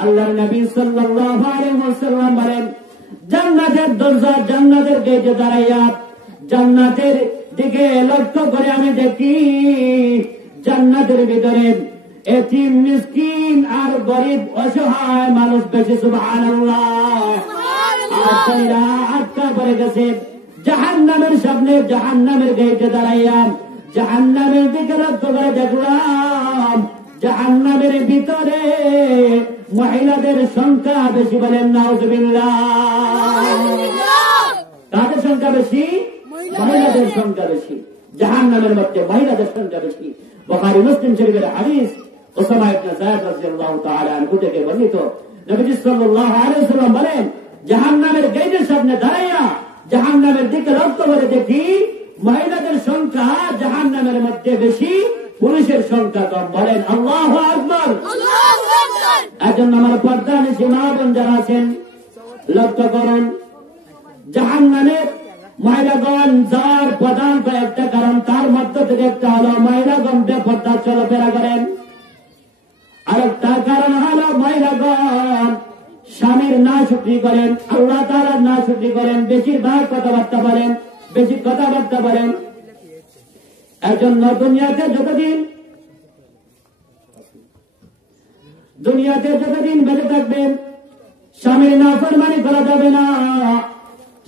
আল্লাহর নবী সাল্লাল্লাহু আলাইহি ওয়াসাল্লাম বলেন, জান্নাতের দরজা, জান্নাতের গেটে দাঁড়াইয়া জান্নাতের দিকে লক্ষ্য করে আমি দেখি জান্নাতের ভিতরে এতিম, মিসকিন আর গরিব অসহায় মানুষ বেশি। সুবহানাল্লাহ। আটকা পড়ে গেছে জাহান্নামের সামনে, জাহান্নামের গেটে দাঁড়াইয়া জাহান্নামের দিকে লক্ষ্য করে দেখলাম জাহান্নামের ভিতরে মহিলাদের সংখ্যা বেশি। বলেন নাউযুবিল্লাহ। কাদের সংখ্যা বেশি? মহিলাদের সংখ্যা বেশি। জাহান্নামের মধ্যে মহিলাদের সংখ্যা বেশি। বুখারী মুসলিম শরীফের হাদিস উসামা ইবনে যায়েদ রাদিয়াল্লাহু তাআলা আনহু থেকে বর্ণিত। নবীজি সাল্লাল্লাহু আলাইহি ওয়াসাল্লাম বলেন, জাহান্নামের গেটের সামনে দাঁড়াইয়া জাহান্নামের দিকে লক্ষ্য করে দেখি মহিলাদের সংখ্যা জাহান্নামের মধ্যে বেশি, পুরুষের সংখ্যা কম। বলেন আল্লাহু আকবার। এজন্য আমার পর্দা নিশি মা বোন যারা আছেন লক্ষ্য করুন, জাহান্নামের মহিলাগণ যার প্রধান কয়েকটা কারণ, তার মধ্য থেকে একটা হলো মহিলাগণ বেপর্দা চলাফেরা করেন। আরেকটা কারণ হলো মহিলাগণ স্বামীর নাশুকরি করেন, আল্লাহ তাআলার নাশুকরি করেন, বেশিরভাগ কথাবার্তা বলেন, বেশি কথাবার্তা বলেন। এজন্য দুনিয়াতে যতদিন বেঁচে থাকবেন স্বামীর নাফরমানি করা যাবে না।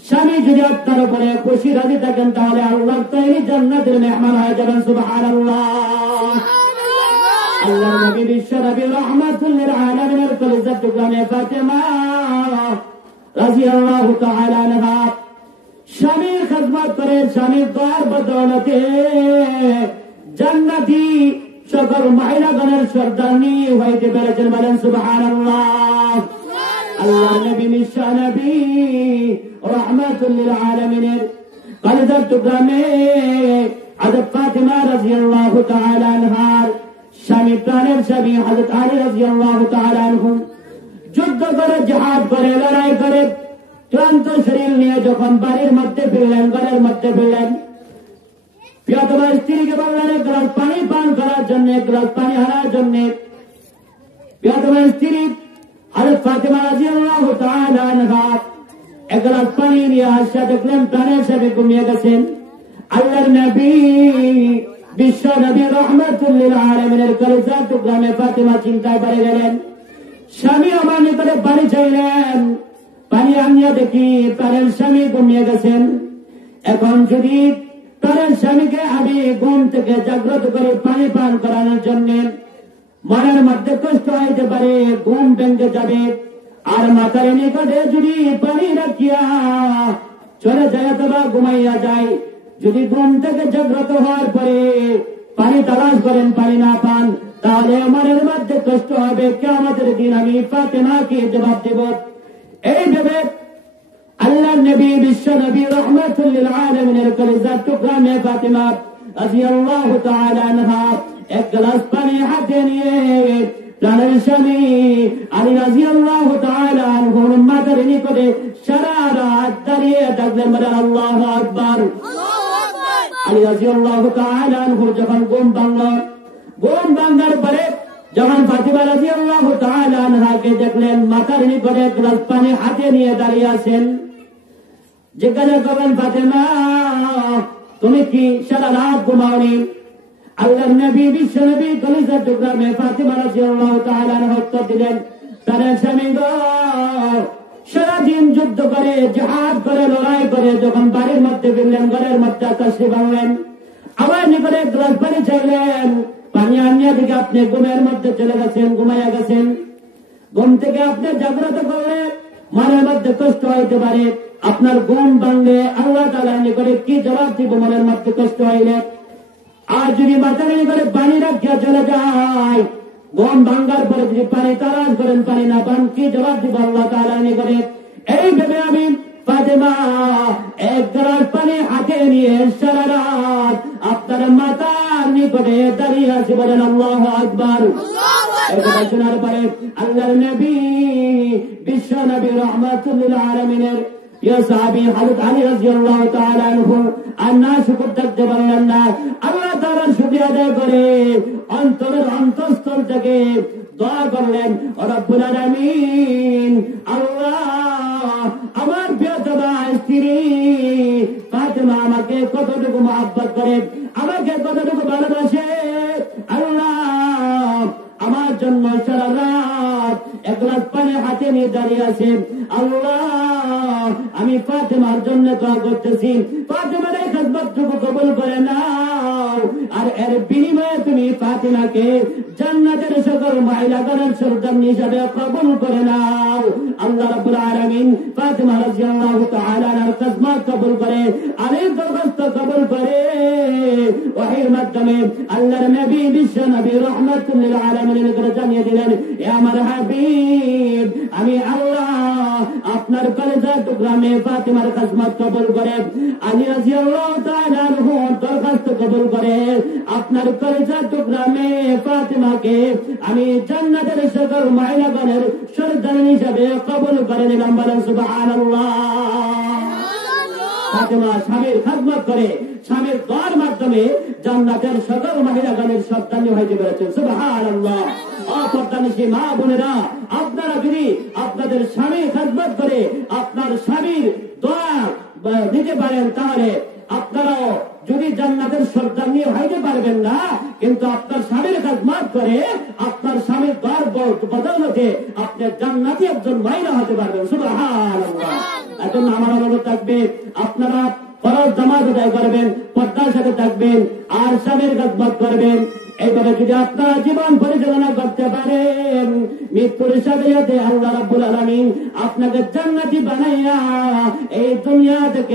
স্বামী যদি আপনার উপরে খুশি রাজি থাকেন তাহলে আল্লাহর তৈরি জান্নাতের মেহমান হয়ে যাবেন। সুবহানাল্লাহ। আল্লাহর নবী বিশ্ব নবী রাহমাতুল লিল আলামিনের কলিজার টুকরা মেয়ে ফাতেমা রাদিয়াল্লাহু তাআলা আনহা স্বামীর খিদমত করে স্বামীর দোয়ার বদৌলতে জান্নাতি সকল মহিলাগণের সর্দারনি হইতে পেরেছেন। বলেন সুবহানাল্লাহ। আল্লাহর নবী বিশ্ব নবী রাহমাতুল লিল আলামিনের কলিজার টুকরা মেয়ে হযরত ফাতেমা রাদিয়াল্লাহু তাআলা আনহার স্বামী, প্রাণের স্বামী হযরত আলী রাদিয়াল্লাহু তাআলা আনহু যুদ্ধ করে, জিহাদ করে, লড়াই করে ক্লান্ত শরীর নিয়ে যখন বাড়ির মধ্যে ফিরলেন, ঘরের মধ্যে ফিরলেন, প্রিয়তমা স্ত্রীকে বললেন এক গ্লাস পানি পান করার জন্য, এক গ্লাস পানি আনার জন্য। প্রিয়তমা স্ত্রী হযরত ফাতেমা রাদিয়াল্লাহু তাআলা আনহা এক গ্লাস পানি নিয়ে আসা দেখলেন প্রাণের স্বামী ঘুমিয়ে গেছেন। আল্লাহর নবী বিশ্ব নবী রাহমাতুল লিল আলামিনের কলিজার টুকরা মেয়ে ফাতেমা চিন্তায় পড়ে গেলেন। স্বামী আমার নিকটে পানি চাইলেন, পানি আনিয়া দেখি প্রাণের স্বামী ঘুমিয়ে গেছেন। এখন যদি প্রাণের স্বামীকে আমি ঘুম থেকে জাগ্রত করে পানি পান করানোর জন্য মনের মধ্যে কষ্ট হইতে পারে, ঘুম ভেঙে যাবে। আর মাথার নিকটে যদি পানি রাখিয়া চলে যায় অথবা ঘুমাইয়া যায়, যদি ঘুম থেকে জাগ্রত হওয়ার পরে পানি তালাশ করেন, পানি না পান, তাহলে মনের মধ্যে কষ্ট হবে। কিয়ামতের দিন আমি ফাতেমাকে জবাব দেব। এই ভেবে আল্লাহর নবী বিশ্ব নবী রাহমাতুল লিল আলামিনের কলিজার টুকরা মেয়ে ফাতেমা রাদিয়াল্লাহু তাআলা আনহা এক গ্লাস পানি হাতে নিয়ে প্রাণের স্বামী আলী রাদিয়াল্লাহু তাআলা আনহুর মাথার নিকটে সারা রাত দাঁড়িয়ে থাকলেন। বলেন আল্লাহু আকবার। আলী রাদিয়াল্লাহু তাআলা আনহু যখন ঘুম ভাঙল, ঘুম ভাঙার পরে যখন ফাতেমা রাদিয়াল্লাহু তাআলা আনহাকে দেখলেন মাথার নিকটে এক গ্লাস পানি হাতে নিয়ে দাঁড়িয়ে আছেন, জিজ্ঞাসা করলেন, ফাতেমা তুমি কি সারা রাত ঘুমাওনি? আল্লাহর নবী বিশ্ব নবী কলিজার টুকরা মেয়ে ফাতেমা রাদিয়াল্লাহু তাআলা আনহা উত্তর দিলেন, তার স্বামী গো সারাদিন যুদ্ধ করে, জিহাদ করে, লড়াই করে যখন বাড়ির মধ্যে ফিরলেন, ঘরের মধ্যে তাশরিফ আনলেন, আমার নিকটে এক গ্লাস পানি চাইলেন, পানি আনিয়া দিকে আপনি ঘুমের মধ্যে চলে গেছেন, ঘুমাইয়া গেছেন। ঘুম থেকে আপনি জাগ্রত করলে মনের মধ্যে কষ্ট হইতে পারে, আপনার ঘুম ভাঙলে আল্লাহ তাআলার নিকটে কি জবাব দিব মনের মধ্যে কষ্ট হইলে? আর যদি মাথার নিকটে পানি রাখিয়া চলে যায়, ঘুম ভাঙার পরে যদি পানি তালাশ করেন, পানি না পান, কি জবাব দিব আল্লাহ তাআলার নিকটে? এই ভেবে আমি ফাতেমা এক গ্লাস পানি হাতে নিয়ে সারা রাত আপনার মাথার নিকটে দাঁড়িয়ে আছি। বলেন আল্লাহু আকবার। শোনার পরে আল্লাহর নবী বিশ্ব নবী রাহমাতুল লিল আলামিনের ইয়া সাহাবী হযরত আলী রাদিয়াল্লাহু তাআলা আনহু আর না শুকর থাকতে পারলেন না। আল্লাহ তাআলার শুকরিয়া আদায় করে অন্তরের অন্তঃস্থল থেকে দোয়া করলেন, রব্বুল আলামিন, আল্লাহ আমার প্রিয়তমা স্ত্রী ফাতেমা আমাকে কতটুকু মহব্বত করে, আমাকে কতটুকু ভালোবাসে, আল্লাহ আমার জন্য সারা রাত এক গ্লাস পানি হাতে নিয়ে দাঁড়িয়ে আছে, আল্লাহ আমি ফাতেমার জন্য দোয়া করতেছি, ফাতেমার এই খেদমতটুকু কবুল করে নাও, আর এর বিনিময়ে তুমি ফাতেমাকে জান্নাতের সকল মহিলাগণের সন্তান হিসাবে কবুল করে নাও। আল্লাহ রাব্বুল আলামিন ফাতেমা রাদিয়াল্লাহু তাআলা আনহার খেদমত কবুল করে, আলীর দরখাস্ত কবুল করে, ওহীর মাধ্যমে আল্লাহর নবী বিশ্ব নবী রাহমাতুল লিল আলামিনের করে জানিয়ে দিলেন, এ আমার হাবিব, আমি আল্লাহ আপনার কলেজার টুকরা মেয়ে ফাতেমার খেদমত কবুল করে, আলী রাদিয়াল্লাহু তাআলা আনহুর দরখাস্ত কবুল করে, আপনার কলেজার টুকরা মেয়ে ফাতেমাকে আমি জান্নাতের সকল মহিলাগণের সন্তান হিসাবে কবুল করে নিলাম। বলেন সুবহানাল্লাহ। ফাতেমা স্বামীর খেদমত করে, স্বামীর দোয়ার মাধ্যমে জান্নাতের সকল মহিলাগণের সন্তান হইতে পেরেছেন। সুবহানাল্লাহ। অপরদানিশী মা বোনেরা, আপনারা যদি আপনাদের স্বামীর খেদমত করে আপনার স্বামীর দোয়া দিতে পারেন, তাহলে আপনারাও যদি জান্নাতের সন্তান নিয়ে হইতে পারবেন না, কিন্তু আপনার স্বামীর খেদমত করে আপনার স্বামীর দোয়ার বদৌলতে আপনি জান্নাতি একজন মহিলা হতে পারবেন। সুবহানাল্লাহ। এখন আমার অনুরোধ থাকবে, আপনারা ফরজ নামাজ আদায় করবেন, পর্দার সাথে থাকবেন, আর স্বামীর খেদমত করবেন। এইভাবে যদি আপনারা জীবন পরিচালনা করতে পারেন, মৃত্যুর সাথে সাথে আল্লাহ রাব্বুল আলামিন আপনাকে জান্নাতি বানাইয়া এই দুনিয়া থেকে